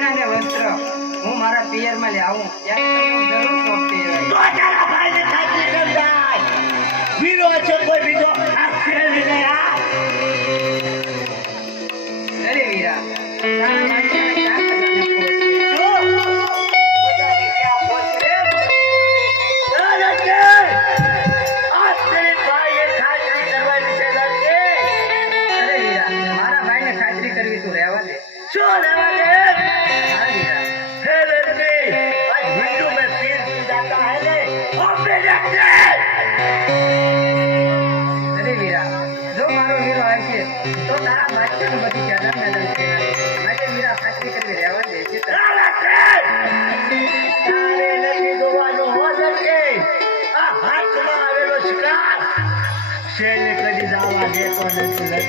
ગહેણા ને વસ્ત્ર હું મારા પિયરમાં લઈ આવું ત્યારે તમને જરૂર સોંપતી રહી. તો તારા ભાઈને ખાતરી સમજાય વીરો છે કોઈ બીજો આખરે વિને આ અરે વીરા તારા માટે ક્યાં તને પહોંચી તો તારા માટે બધી જ્યાદા મેદાન છે માટે વીરા ખાતરી કરી રહેવા દે છે તારે નથી જોવાનું હોત કે આ હાથમાં આવેલો શિકાર શેરને કદી દાવા દેતો નથી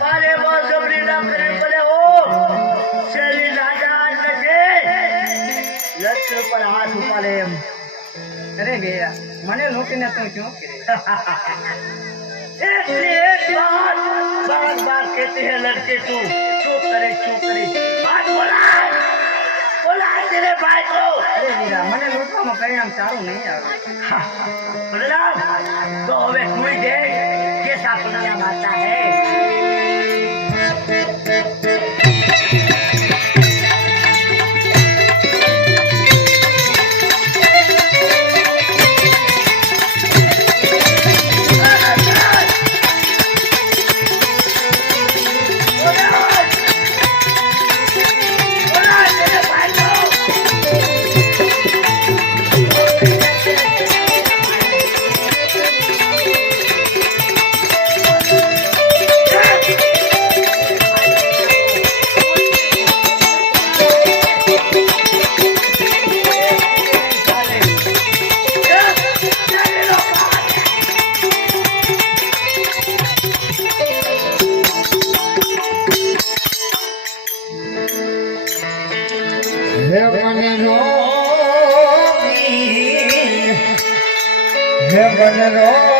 મારે મોજબરી ના કરવી પડે હો શેરી રાજા નથી લક્ષ્ય પર હાથ ઉપાડે એમ અરે વીરા મને લોકોને તો ક્यों एक बार बार कहते हैं लड़के तू चुप करे बात बोला तेरे भाई को અરે વીરા મને લૂંટવામાં પરિણામ સારું નહીં આવે परिणाम तो હવે कोई दे कैसा परिणाम आता है Hello.